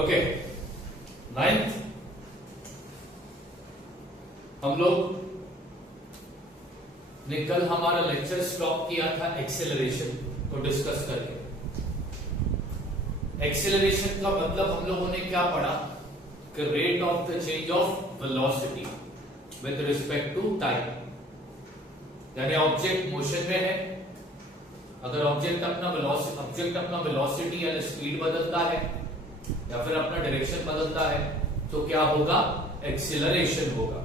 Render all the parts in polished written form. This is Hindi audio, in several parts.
ओके, नाइन्थ हम लोग ने कल हमारा लेक्चर स्टॉप किया था एक्सेलरेशन को डिस्कस करके। एक्सेलरेशन का मतलब हम लोगों ने क्या पढ़ा कि rate of the change of velocity with respect to time, यानी ऑब्जेक्ट मोशन में है, अगर ऑब्जेक्ट अपना वेलोसिटी यानी स्पीड बदलता है या फिर अपना डायरेक्शन बदलता है तो क्या होगा, एक्सेलरेशन होगा।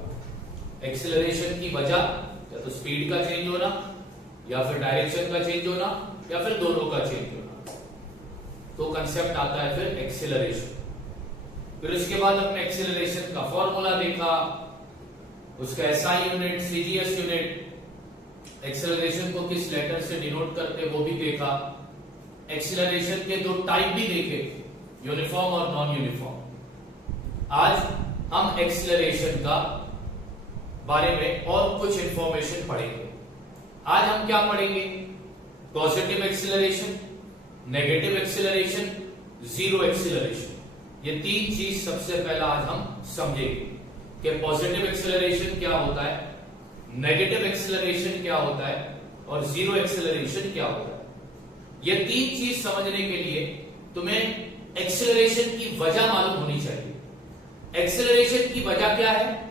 एक्सेलरेशन की वजह या तो स्पीड का चेंज होना या फिर डायरेक्शन का चेंज होना या फिर दोनों का चेंज होना, तो कंसेप्ट आता है फिर एक्सेलरेशन। फिर उसके बाद अपने एक्सेलरेशन का फॉर्मूला देखा, उसका SI unit, CGS unit, acceleration को किस लेटर से डिनोट करते वो भी देखा। एक्सेलरेशन के दो टाइप भी देखे, यूनिफॉर्म और नॉन यूनिफॉर्म। आज हम एक्सेलरेशन का बारे में और कुछ इंफॉर्मेशन पढ़ेंगे। आज हम क्या पढ़ेंगे, positive acceleration, negative acceleration, zero acceleration. ये तीन चीज सबसे पहला आज हम समझेंगे कि पॉजिटिव एक्सेलरेशन क्या होता है, नेगेटिव एक्सेलरेशन क्या होता है और जीरो एक्सेलरेशन क्या होता है। ये तीन चीज समझने के लिए तुम्हें एक्सेलरेशन की वजह मालूम होनी चाहिए। एक्सेलरेशन की वजह क्या है,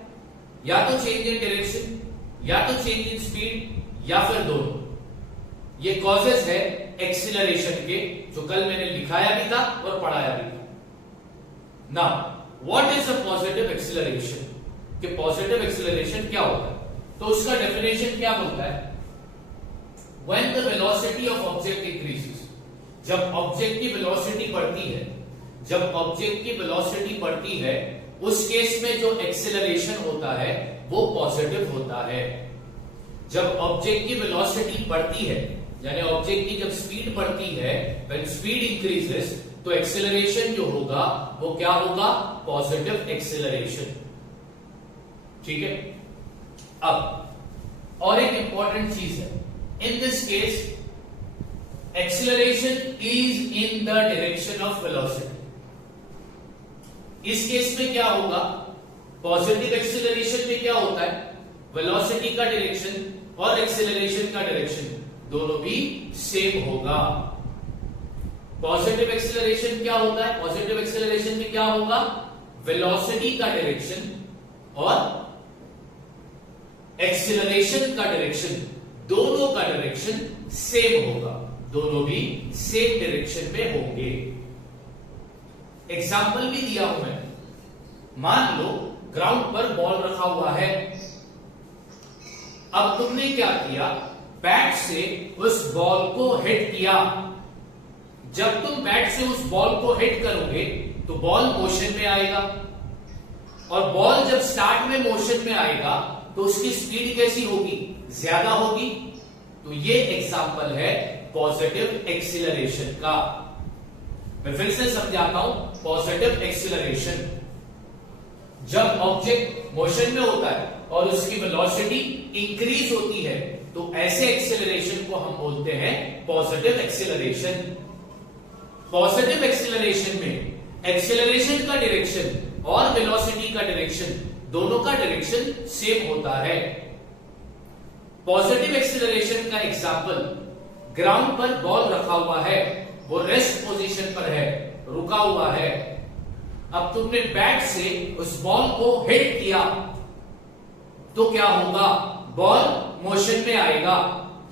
या तो चेंज इन डायरेक्शन, या तो चेंज इन स्पीड, या फिर दोनों। ये कॉजेस है एक्सेलरेशन के, जो कल मैंने लिखाया भी था और पढ़ाया भी था। Now what is a positive acceleration, कि पॉजिटिव एक्सेलरेशन क्या होता है, तो उसका डेफिनेशन क्या बोलता है, when the velocity of object increases, जब ऑब्जेक्ट की वेलोसिटी बढ़ती है, जब ऑब्जेक्ट की वेलोसिटी बढ़ती है उस केस में जो एक्सेलरेशन होता है वो पॉजिटिव होता है। जब ऑब्जेक्ट की वेलोसिटी बढ़ती है यानी ऑब्जेक्ट की जब स्पीड बढ़ती है, व्हेन स्पीड इंक्रीजेस, तो एक्सेलरेशन जो होगा वो क्या होगा, पॉजिटिव एक्सेलरेशन। ठीक है। अब और एक इंपॉर्टेंट चीज है, in this case acceleration is in the direction of velocity. इस केस में क्या होगा, पॉजिटिव एक्सेलरेशन में क्या होता है, वेलोसिटी का डायरेक्शन और एक्सेलरेशन का डायरेक्शन दोनों भी सेम होगा। पॉजिटिव एक्सेलरेशन क्या होता है, पॉजिटिव एक्सेलरेशन में क्या होगा, वेलोसिटी का डायरेक्शन और एक्सेलरेशन का डायरेक्शन, दोनों का डायरेक्शन सेम होगा, दोनों भी सेम डायरेक्शन में होंगे। एग्जाम्पल भी दिया हूं मैं, मान लो ग्राउंड पर बॉल रखा हुआ है, अब तुमने क्या किया, बैट से उस बॉल को हिट किया। जब तुम बैट से उस बॉल को हिट करोगे तो बॉल मोशन में आएगा, और बॉल जब स्टार्ट में मोशन में आएगा तो उसकी स्पीड कैसी होगी, ज्यादा होगी। तो ये एग्जाम्पल है पॉजिटिव एक्सीलरेशन का। मैं फिर से समझाता हूं, पॉजिटिव एक्सीलरेशन, जब ऑब्जेक्ट मोशन में होता है और उसकी वेलोसिटी इंक्रीज होती है तो ऐसे एक्सीलरेशन को हम बोलते हैं पॉजिटिव एक्सीलरेशन। पॉजिटिव एक्सीलरेशन में एक्सीलरेशन का डायरेक्शन और वेलोसिटी का डायरेक्शन, दोनों का डायरेक्शन सेम होता है। पॉजिटिव एक्सीलरेशन का एग्जांपल, ग्राउंड पर बॉल रखा हुआ है, वो रेस्ट पोजीशन पर है, रुका हुआ है। अब तुमने बैट से उस बॉल को हिट किया तो क्या होगा, बॉल मोशन में आएगा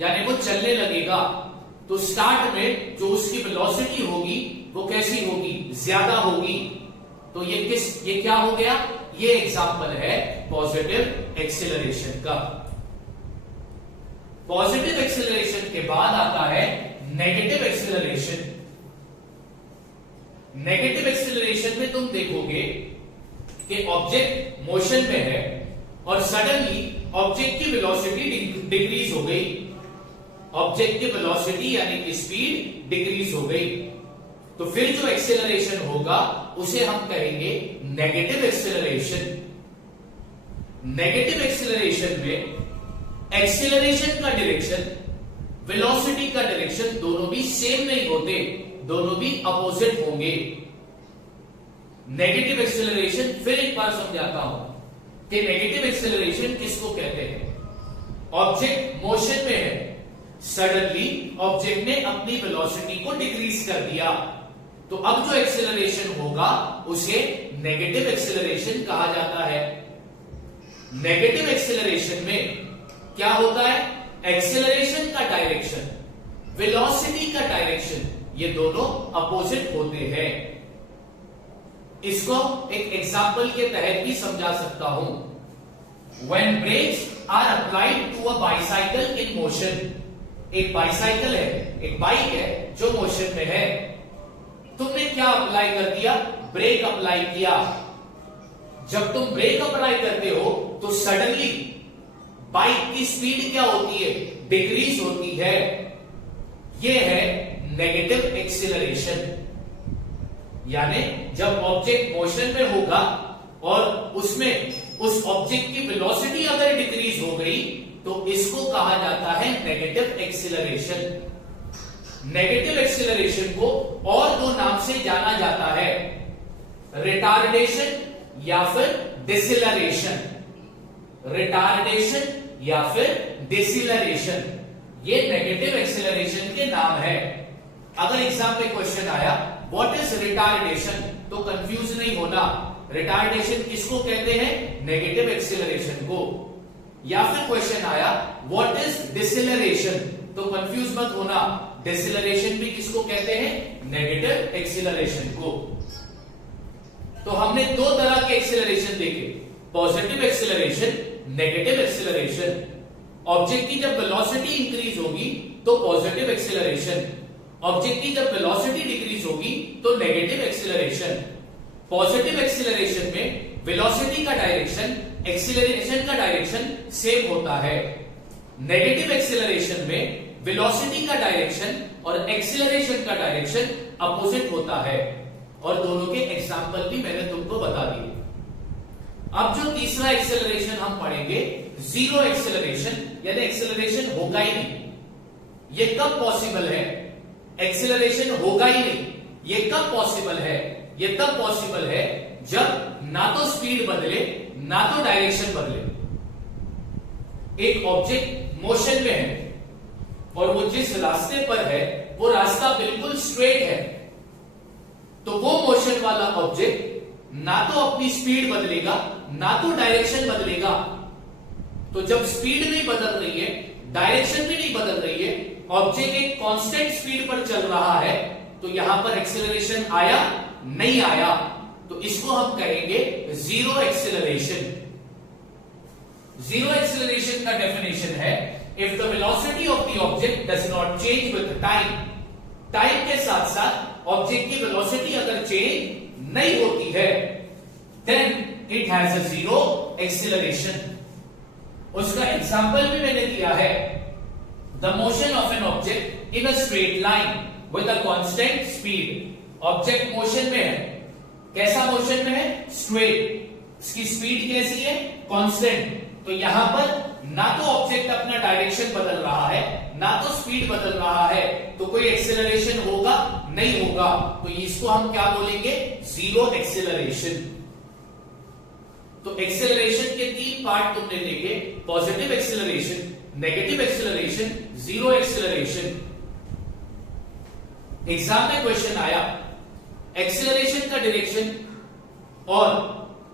यानी वो चलने लगेगा। तो स्टार्ट में जो उसकी वेलोसिटी होगी वो कैसी होगी, ज्यादा होगी। तो ये क्या हो गया, ये एग्जांपल है पॉजिटिव एक्सेलरेशन का। पॉजिटिव एक्सेलरेशन के बाद आता है नेगेटिव एक्सेलरेशन। नेगेटिव एक्सेलरेशन में तुम देखोगे कि ऑब्जेक्ट मोशन में है और सडनली ऑब्जेक्ट की वेलोसिटी डिक्रीज हो गई, ऑब्जेक्ट की वेलोसिटी यानी कि स्पीड डिक्रीज हो गई। तो फिर जो एक्सेलरेशन होगा उसे हम कहेंगे नेगेटिव एक्सेलरेशन। नेगेटिव एक्सेलरेशन में एक्सेलरेशन का डायरेक्शन, वेलोसिटी का डायरेक्शन दोनों भी सेम नहीं होते, दोनों भी अपोजिट होंगे। नेगेटिव एक्सेलरेशन फिर एक बार समझाता हूं कि नेगेटिव एक्सेलरेशन किसको कहते हैं। ऑब्जेक्ट मोशन में है, सडनली ऑब्जेक्ट ने अपनी वेलोसिटी को डिक्रीज कर दिया, तो अब जो एक्सेलरेशन होगा उसे नेगेटिव एक्सेलरेशन कहा जाता है। नेगेटिव एक्सेलरेशन में क्या होता है, एक्सेलरेशन का डायरेक्शन, वेलोसिटी का डायरेक्शन, ये दोनों अपोजिट होते हैं। इसको एक एग्जांपल के तहत भी समझा सकता हूं। When brakes are applied to a bicycle in motion, एक बाइसाइकिल है, एक बाइक है जो मोशन में है, तुमने क्या अप्लाई कर दिया, ब्रेक अप्लाई किया। जब तुम ब्रेक अप्लाई करते हो तो सडनली बाइक की स्पीड क्या होती है, डिक्रीज होती है। यह है नेगेटिव एक्सीलरेशन। यानी जब ऑब्जेक्ट मोशन में होगा और उसमें उस ऑब्जेक्ट की वेलोसिटी अगर डिक्रीज हो गई तो इसको कहा जाता है नेगेटिव एक्सीलरेशन। नेगेटिव एक्सीलरेशन को और दो नाम से जाना जाता है, रिटार्डेशन या फिर डिसिलरेशन। रिटार्डेशन या फिर डिसिलरेशन, ये नेगेटिव एक्सीलरेशन के नाम है। अगर एग्जाम में क्वेश्चन आया व्हाट इज रिटार्डेशन, तो कंफ्यूज नहीं होना, रिटार्डेशन किसको कहते हैं, नेगेटिव एक्सीलरेशन को। या फिर क्वेश्चन आया व्हाट इज डिसिलरेशन, तो कंफ्यूज मत होना, डिसिलरेशन भी किसको कहते हैं, नेगेटिव एक्सीलरेशन को। तो हमने दो तरह के एक्सीलरेशन देखे, positive acceleration, negative acceleration. Object की जब वेलोसिटी इंक्रीज होगी तो पॉजिटिव एक्सीलरेशन, ऑब्जेक्ट की जब वेलोसिटी डिक्रीज होगी तो नेगेटिव एक्सीलरेशन। पॉजिटिव एक्सीलरेशन में वेलोसिटी का डायरेक्शन, एक्सीलरेशन का डायरेक्शन सेम होता है। नेगेटिव एक्सीलरेशन में वेलोसिटी का डायरेक्शन और एक्सीलरेशन का डायरेक्शन अपोजिट होता है, और दोनों के एग्जांपल भी मैंने तुमको बता दिए। अब जो तीसरा एक्सीलरेशन हम पढ़ेंगे, जीरो एक्सीलरेशन, यानी एक्सीलरेशन होगा ही नहीं। ये कब पॉसिबल है, एक्सीलरेशन होगा ही नहीं, ये कब पॉसिबल है, ये तब पॉसिबल है जब ना तो स्पीड बदले ना तो डायरेक्शन बदले। एक ऑब्जेक्ट मोशन में है और वो जिस रास्ते पर है वो रास्ता बिल्कुल स्ट्रेट है, तो वो मोशन वाला ऑब्जेक्ट ना तो अपनी स्पीड बदलेगा ना तो डायरेक्शन बदलेगा। तो जब स्पीड नहीं बदल रही है, डायरेक्शन भी नहीं बदल रही है, ऑब्जेक्ट एक कांस्टेंट स्पीड पर चल रहा है, तो यहां पर एक्सीलरेशन आया नहीं आया, तो इसको हम कहेंगे जीरो एक्सीलरेशन। जीरो एक्सीलरेशन का डेफिनेशन है, if the velocity of the object does not change with time, time के साथ साथ ऑब्जेक्ट की वेलोसिटी अगर चेंज नहीं होती है, then it has a zero acceleration. उसका एग्जांपल भी मैंने दिया है, the motion of an object in a straight line with a constant speed. Object motion में है, कैसा मोशन में है, स्ट्रेट, इसकी स्पीड कैसी है, कांस्टेंट। तो यहां पर ना तो ऑब्जेक्ट अपना डायरेक्शन बदल रहा है ना तो स्पीड बदल रहा है, तो कोई एक्सीलरेशन होगा नहीं होगा, तो इसको हम क्या बोलेंगे, जीरो एक्सीलरेशन। तो एक्सीलरेशन के तीन पार्ट तुमने देखे, positive acceleration, negative acceleration, zero acceleration. Exam में क्वेश्चन आया एक्सीलरेशन का डायरेक्शन और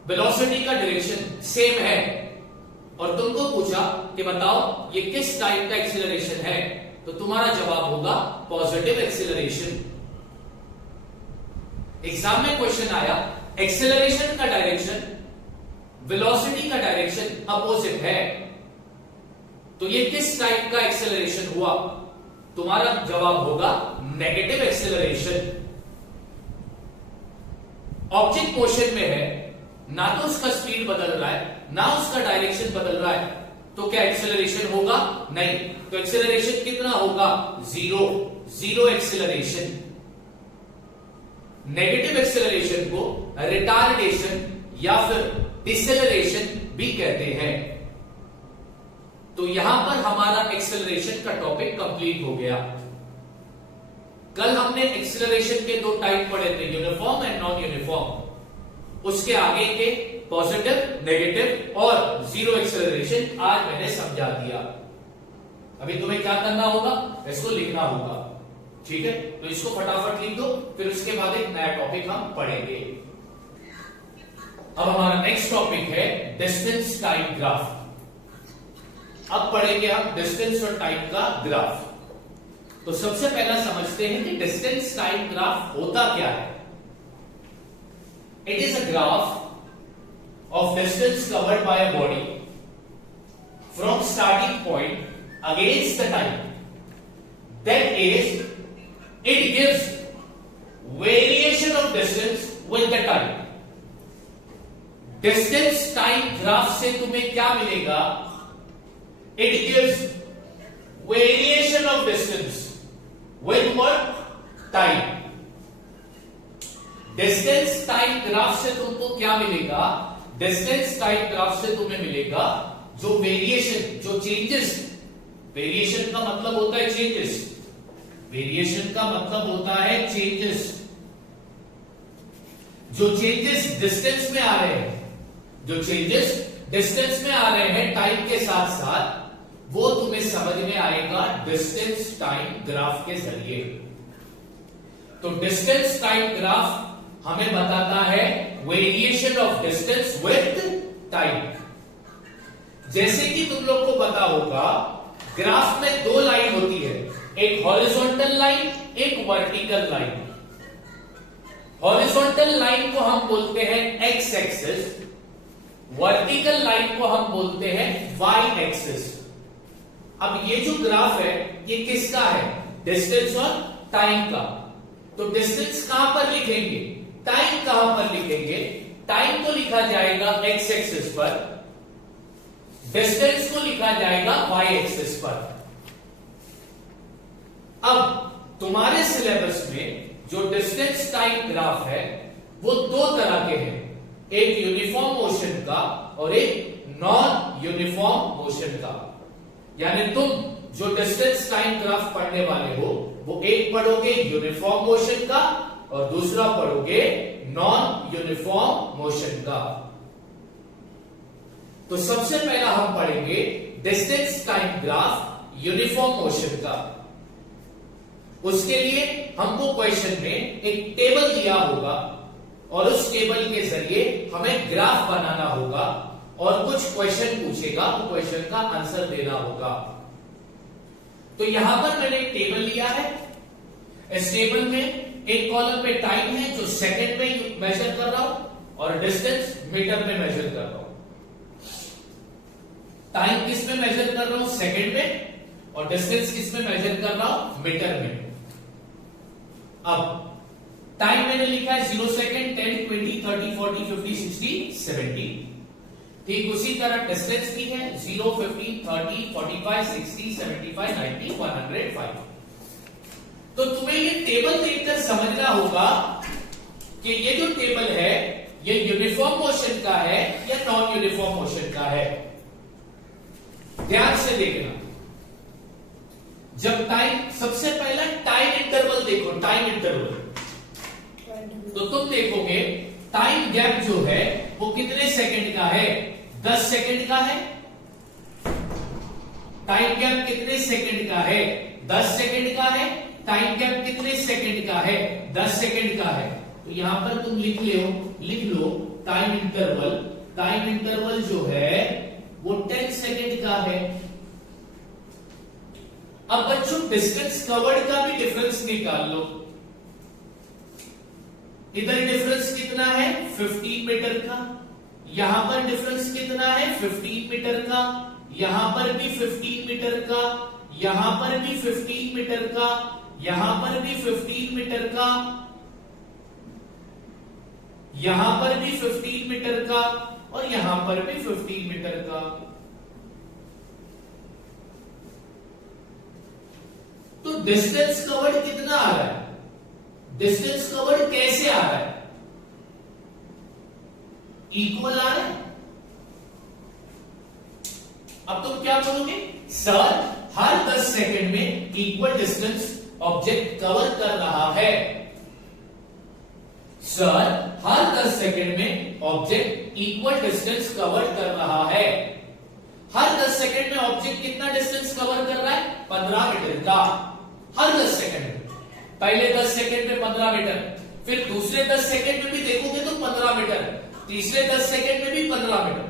वेलोसिटी का डायरेक्शन सेम है, और तुमको पूछा कि बताओ ये किस टाइप का एक्सीलरेशन है, तो तुम्हारा जवाब होगा पॉजिटिव एक्सीलरेशन। एग्जाम में क्वेश्चन आया एक्सीलरेशन का डायरेक्शन, वेलोसिटी का डायरेक्शन अपोजिट है, तो ये किस टाइप का एक्सीलरेशन हुआ, तुम्हारा जवाब होगा नेगेटिव एक्सीलरेशन। ऑब्जेक्ट मोशन में है, ना तो उसका स्पीड बदल रहा है ना उसका डायरेक्शन बदल रहा है, तो क्या एक्सीलरेशन होगा, नहीं, तो एक्सीलरेशन कितना होगा, zero, zero acceleration. Negative acceleration को रिटार्डेशन या फिर डिसेलरेशन भी कहते हैं। तो यहां पर हमारा एक्सीलरेशन का टॉपिक कंप्लीट हो गया। कल हमने एक्सीलरेशन के दो टाइप पढ़े थे, यूनिफॉर्म एंड नॉन यूनिफॉर्म। उसके आगे के पॉजिटिव, नेगेटिव और जीरो एक्सेलरेशन आज मैंने समझा दिया। अभी तुम्हें क्या करना होगा, इसको लिखना होगा, ठीक है? तो इसको फटाफट लिख दो, फिर उसके बाद एक नया टॉपिक हम पढ़ेंगे। अब हमारा नेक्स्ट टॉपिक है डिस्टेंस टाइम ग्राफ। अब पढ़ेंगे हम डिस्टेंस और टाइम का ग्राफ। तो सबसे पहला समझते हैं कि डिस्टेंस टाइम ग्राफ होता क्या है। It is a graph of distance covered by a body from starting point against the time, that is, it gives variation of distance with the time. Distance time graph से तुम्हें क्या मिलेगा? It gives variation of distance with what? Time. Distance time graph से तुमको क्या मिलेगा? डिस्टेंस टाइम ग्राफ से तुम्हें मिलेगा जो वेरिएशन, जो चेंजेस, वेरिएशन का मतलब होता है चेंजेस, वेरिएशन का मतलब होता है चेंजेस, जो चेंजेस डिस्टेंस में आ रहे हैं, जो चेंजेस डिस्टेंस में आ रहे हैं टाइम के साथ साथ, वो तुम्हें समझ में आएगा डिस्टेंस टाइम ग्राफ के जरिए। तो डिस्टेंस टाइम ग्राफ हमें बताता है variation of distance with time. जैसे कि तुम लोग को पता होगा ग्राफ में दो लाइन होती है, एक हॉरिजॉन्टल लाइन, एक वर्टिकल लाइन। हॉरिजॉन्टल लाइन को हम बोलते हैं एक्स एक्सिस, वर्टिकल लाइन को हम बोलते हैं वाई एक्सिस। अब ये जो ग्राफ है ये किसका है? डिस्टेंस और टाइम का। तो डिस्टेंस कहां पर लिखेंगे, टाइम कहां पर लिखेंगे? टाइम को लिखा जाएगा एक्स एक्सिस पर, डिस्टेंस को लिखा जाएगा वाई एक्सिस पर। अब तुम्हारे सिलेबस में जो डिस्टेंस टाइम ग्राफ है वो दो तरह के हैं, एक यूनिफॉर्म मोशन का और एक नॉन यूनिफॉर्म मोशन का। यानी तुम जो डिस्टेंस टाइम ग्राफ पढ़ने वाले हो वो एक पढ़ोगे यूनिफॉर्म मोशन का और दूसरा पढ़ोगे नॉन यूनिफॉर्म मोशन का। तो सबसे पहला हम पढ़ेंगे distance time graph uniform motion का। उसके लिए हमको क्वेश्चन में एक टेबल दिया होगा और उस टेबल के जरिए हमें ग्राफ बनाना होगा और कुछ क्वेश्चन पूछेगा, वो क्वेश्चन का आंसर देना होगा। तो यहां पर मैंने एक टेबल लिया है। इस टेबल में एक कॉलम पे टाइम है जो सेकंड में मेजर कर रहा हूं और डिस्टेंस मीटर में मेजर कर रहा हूं। टाइम किस में मेजर कर रहा हूं? सेकंड में। और डिस्टेंस किस में मेजर कर रहा हूं? मीटर में। अब टाइम मैंने लिखा है 0 सेकंड, 10, 20, 30, 40, 50, 60, 70। ठीक उसी तरह डिस्टेंस भी है 0, 15, 30, 45, 60, 75, 90, 105। तो तुम्हें ये टेबल देखकर समझना होगा कि ये जो टेबल है ये यूनिफॉर्म मोशन का है या नॉन यूनिफॉर्म मोशन का है। ध्यान से देखना। जब टाइम, सबसे पहला टाइम इंटरवल देखो, टाइम इंटरवल। तो तुम देखोगे टाइम गैप जो है वो कितने सेकंड का है? 10 सेकंड का है। टाइम गैप कितने सेकंड का है? 10 सेकंड का है। टाइम गैप कितने सेकंड का है? 10 सेकंड का है। तो यहां पर तुम लिख लो टाइम इंटरवल। टाइम इंटरवल जो है वो 10 सेकंड का है। अब बच्चों डिस्टेंस कवर्ड का भी डिफरेंस निकाल लो। इधर डिफरेंस कितना है? 15 मीटर का। यहां पर डिफरेंस कितना है? 15 मीटर का। यहां पर भी 15 मीटर का। यहां पर भी 15 मीटर का। यहां पर भी 15 मीटर का। यहां पर भी 15 मीटर का और यहां पर भी 15 मीटर का। तो डिस्टेंस कवर्ड कितना आ रहा है? डिस्टेंस कवर्ड कैसे आ रहा है? इक्वल आ रहा है। अब तुम क्या करोगे? सर हर 10 सेकंड में इक्वल डिस्टेंस ऑब्जेक्ट कवर कर रहा है। सर हर 10 सेकंड में ऑब्जेक्ट इक्वल डिस्टेंस कवर कर रहा है। हर 10 सेकंड में ऑब्जेक्ट कितना डिस्टेंस कवर कर रहा है? 15 मीटर का। हर 10 सेकंड में, पहले 10 सेकंड में 15 मीटर, फिर दूसरे 10 सेकंड में भी देखोगे तो 15 मीटर, तीसरे 10 सेकंड में भी 15 मीटर।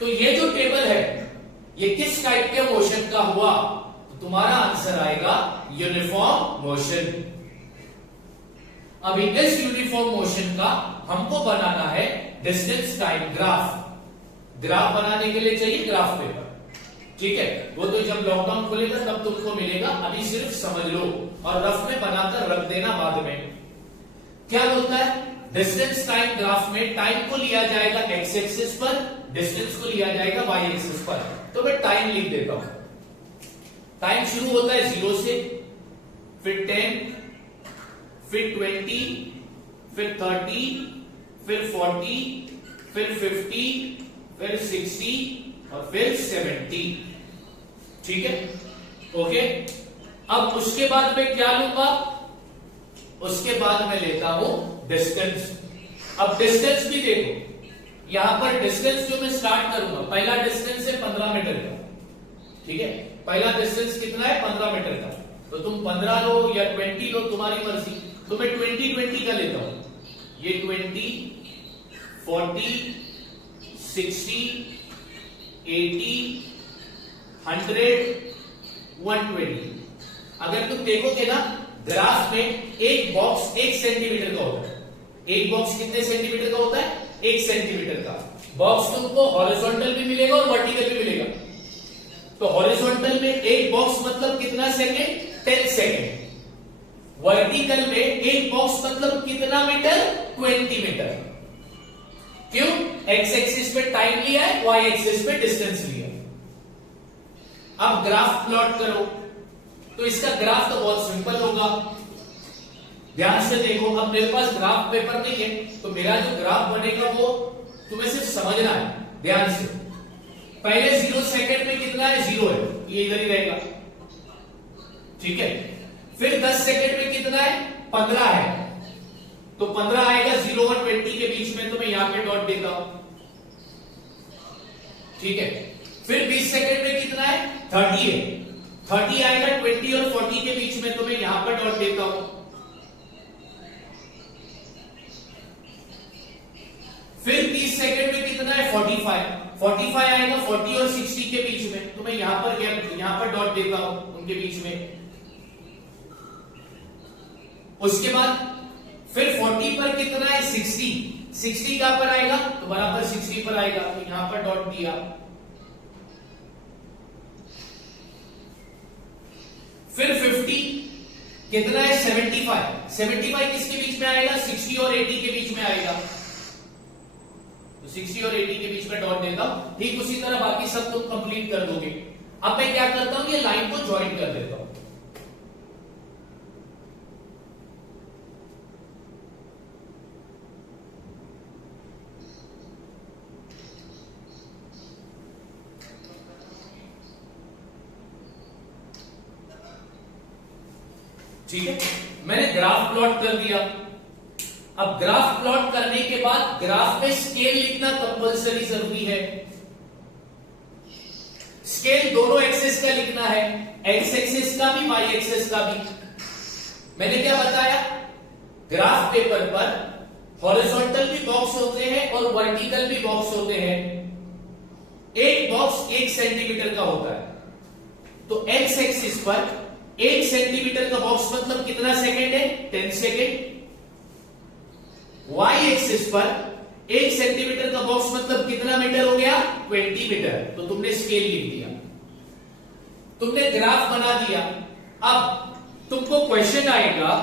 तो ये जो टेबल है ये किस टाइप के मोशन का हुआ? तो तुम्हारा आंसर आएगा यूनिफॉर्म मोशन। अभी इस यूनिफॉर्म मोशन का हमको बनाना है डिस्टेंस टाइम ग्राफ। ग्राफ बनाने के लिए चाहिए ग्राफ पेपर, ठीक है? वो तो जब लॉकडाउन खुलेगा तब तुमको मिलेगा, अभी सिर्फ समझ लो और रफ में बनाकर रख देना बाद में। क्या होता है डिस्टेंस टाइम ग्राफ में? टाइम को लिया जाएगा एक्स एक्सिस पर, डिस्टेंस को लिया जाएगा वाई एक्सिस पर। तो मैं टाइम लिख देता हूं। टाइम शुरू होता है 0 से, फिर 10, फिर 20, फिर 30, फिर 40, फिर 50, फिर 60 और फिर 70। ठीक है, ओके। अब उसके बाद मैं क्या लूंगा? उसके बाद मैं लेता हूं डिस्टेंस। अब डिस्टेंस भी देखो, यहां पर डिस्टेंस जो मैं स्टार्ट करूंगा, पहला डिस्टेंस है 15 मीटर का, ठीक है? पहला डिस्टेंस कितना है? 15 मीटर का। तो तुम 15 लो या 20 लो, तुम्हारी मर्जी। तो मैं 20 का लेता हूं। ये 20, 40, 60, 80, 100, 120। अगर तुम देखोगे ना ग्राफ में, एक बॉक्स 1 सेंटीमीटर का होता है। एक बॉक्स कितने सेंटीमीटर का होता है? 1 सेंटीमीटर का। बॉक्स तुमको हॉरिजॉन्टल भी मिलेगा और वर्टिकल भी मिलेगा। तो हॉरिजॉन्टल में एक बॉक्स मतलब कितना सेकेंड? 10 सेकेंड। वर्टिकल में एक बॉक्स मतलब कितना मीटर? 20 मीटर। क्यों? एक्स एक्सिस पे टाइम लिया है, वाई एक्सिस पे डिस्टेंस लिया है। अब ग्राफ प्लॉट करो, तो इसका ग्राफ तो बहुत सिंपल होगा। ध्यान से देखो, अब मेरे पास ग्राफ पेपर नहीं है, तो मेरा जो ग्राफ बनेगा वो तुम्हें सिर्फ समझना है ध्यान से। पहले 0 सेकंड में कितना है? 0 है, ये इधर ही रहेगा, ठीक है? फिर 10 सेकंड में कितना है? 15 है, तो 15 आएगा 0 और 20 के बीच में, तो मैं यहां पे डॉट देता हूं, ठीक है? फिर 20 सेकंड में कितना है? 30 है, 30 आएगा 20 और 40 के बीच में, तो मैं यहां पर डॉट देता हूं। फिर 30 सेकंड में कितना है? 45 आएगा 40 और 60 के बीच में, तो मैं यहां पर डॉट देता हूं उनके बीच में। उसके बाद फिर 40 पर कितना है? 60 कहां पर आएगा? तो बराबर 60 पर आएगा, तो यहां पर डॉट दिया। फिर 50 कितना है? 75 किसके बीच में आएगा? 60 और 80 के बीच में आएगा, तो 60 और 80 के बीच में डॉट देता हूं। ठीक उसी तरह बाकी सब तुम कंप्लीट कर दोगे। अब मैं क्या करता हूं? ये लाइन को ज्वाइन कर देता हूं। ठीक है, मैंने ग्राफ प्लॉट कर दिया। अब ग्राफ प्लॉट करने के बाद ग्राफ में स्केल लिखना कंपलसरी जरूरी है। स्केल दोनों एक्सिस का लिखना है, एक्स एक्सिस का भी, वाई एक्सिस का भी। मैंने क्या बताया? ग्राफ पेपर पर हॉरिजॉन्टल भी बॉक्स होते हैं और वर्टिकल भी बॉक्स होते हैं। एक बॉक्स 1 सेंटीमीटर का होता है, तो एक्स एक्सिस पर 1 सेंटीमीटर का बॉक्स मतलब कितना सेकेंड है? 10 सेकेंड। वाई एक्सिस पर 1 सेंटीमीटर का बॉक्स मतलब कितना मीटर हो गया? 20 मीटर। तो तुमने स्केल लिख दिया, तुमने ग्राफ बना दिया। अब तुमको क्वेश्चन आएगा,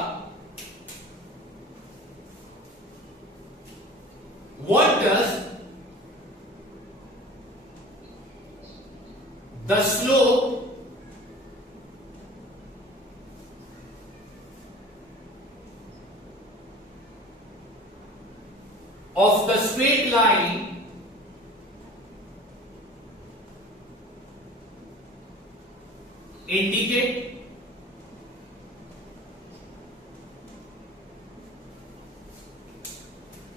what does the slope of the straight line indicate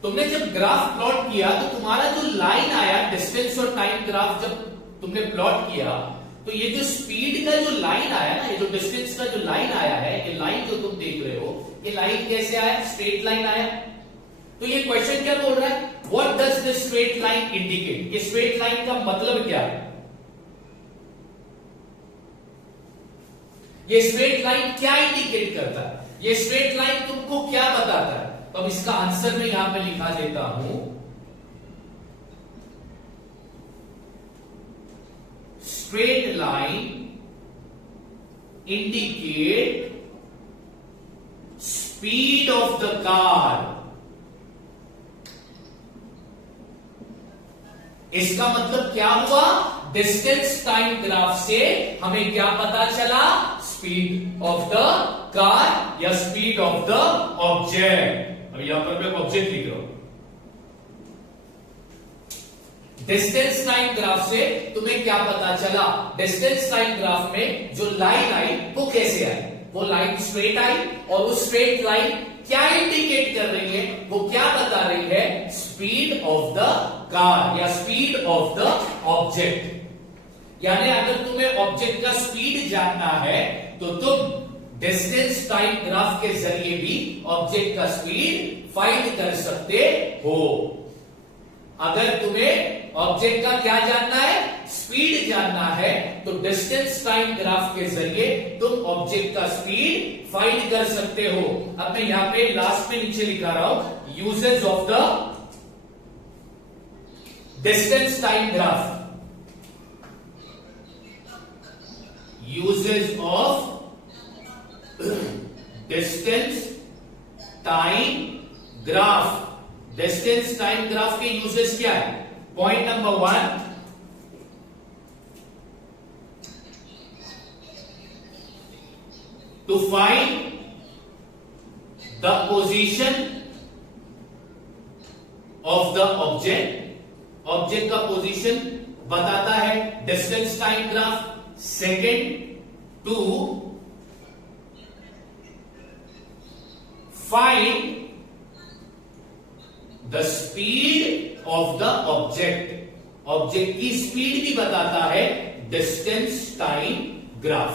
तुमने जब ग्राफ प्लॉट किया तो तुम्हारा जो लाइन आया, डिस्टेंस और टाइम ग्राफ जब तुमने प्लॉट किया, तो ये जो स्पीड का जो लाइन आया ना, ये जो डिस्टेंस का जो लाइन आया है, ये लाइन जो तुम देख रहे हो, ये लाइन कैसे आया? स्ट्रेट लाइन आया। तो ये क्वेश्चन क्या बोल रहा है? What does this straight line indicate? ये स्ट्रेट लाइन का मतलब क्या है? ये स्ट्रेट लाइन क्या इंडिकेट करता है? ये स्ट्रेट लाइन तुमको क्या बताता है? तो अब इसका आंसर मैं यहां पे लिखा देता हूं, straight line indicate speed of the car. इसका मतलब क्या हुआ? डिस्टेंस टाइम ग्राफ से हमें क्या पता चला? स्पीड ऑफ द कार या स्पीड ऑफ द ऑब्जेक्ट। अब यहां पर मैं ऑब्जेक्ट लिख रहा हूं। डिस्टेंस टाइम ग्राफ से तुम्हें क्या पता चला? डिस्टेंस टाइम ग्राफ में जो लाइन आई वो कैसे आई? वो लाइन स्ट्रेट आई, और उस स्ट्रेट लाइन क्या इंडिकेट कर रही है? वो क्या बता रही है? स्पीड ऑफ द कार या स्पीड ऑफ द ऑब्जेक्ट। यानी अगर तुम्हें ऑब्जेक्ट का स्पीड जानना है तो तुम डिस्टेंस टाइम ग्राफ के जरिए भी ऑब्जेक्ट का स्पीड फाइंड कर सकते हो। अगर तुम्हें ऑब्जेक्ट का क्या जानना है? स्पीड जानना है, तो डिस्टेंस टाइम ग्राफ के जरिए तुम ऑब्जेक्ट का स्पीड फाइंड कर सकते हो। अब मैं यहां पे लास्ट में नीचे लिखा रहा हूं, usages of the distance time graph. Usages of distance time graph. Distance time graph के यूजेस क्या है? Point number 1, to find the position of the object. Object का पोजीशन बताता है distance time graph. Second, to find the speed of the object. Object की स्पीड भी बताता है डिस्टेंस टाइम ग्राफ।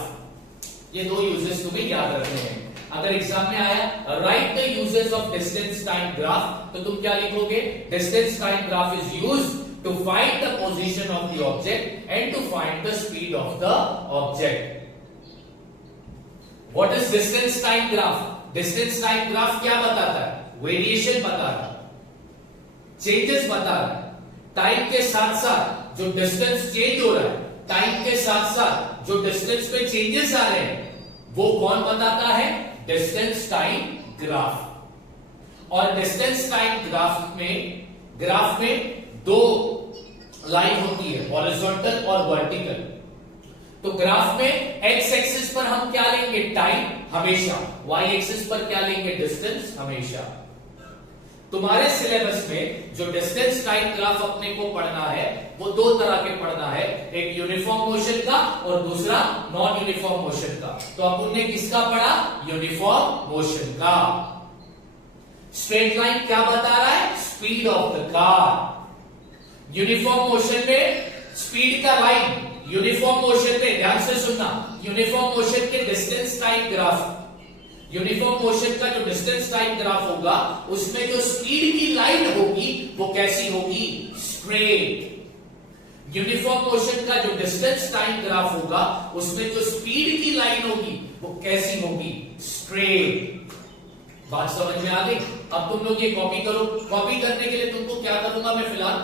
ये दो यूजेस तुम्हें याद रखने हैं। अगर एग्जाम में आया write the usages of distance time graph, तो तुम क्या लिखोगे? Distance time graph is used to find the position of the object and to find the speed of the object. What is distance time graph? Distance time graph क्या बताता है? वेरिएशन बता रहा है, चेंजेस बता रहा है। टाइम के साथ साथ जो डिस्टेंस चेंज हो रहा है, टाइम के साथ साथ जो डिस्टेंस में चेंजेस आ रहे हैं, वो कौन बताता है? Distance time graph. और डिस्टेंस टाइम ग्राफ में दो लाइन होती है, हॉरिजॉन्टल और वर्टिकल। तो ग्राफ में एक्स एक्सिस पर हम क्या लेंगे? टाइम हमेशा। वाई एक्सिस पर क्या लेंगे? डिस्टेंस हमेशा। तुम्हारे सिलेबस में जो डिस्टेंस टाइम ग्राफ अपने को पढ़ना है वो दो तरह के पढ़ना है, एक यूनिफॉर्म मोशन का और दूसरा नॉन यूनिफॉर्म मोशन का। तो अपन ने किसका पढ़ा? यूनिफॉर्म मोशन का। स्ट्रेट लाइन क्या बता रहा है? Speed of the car. Uniform motion में स्पीड का लाइन, यूनिफॉर्म मोशन में ध्यान से सुनना, यूनिफॉर्म मोशन के distance time graph, uniform motion का जो डिस्टेंस टाइम ग्राफ होगा उसमें जो स्पीड की लाइन होगी वो कैसी होगी? स्ट्रेट। यूनिफॉर्म मोशन का जो डिस्टेंस टाइम ग्राफ होगा उसमें जो स्पीड की लाइन होगी वो कैसी होगी? स्ट्रेट। बात समझ में आ गई? अब तुम लोग ये कॉपी करो। कॉपी करने के लिए तुमको क्या करूंगा मैं फिलहाल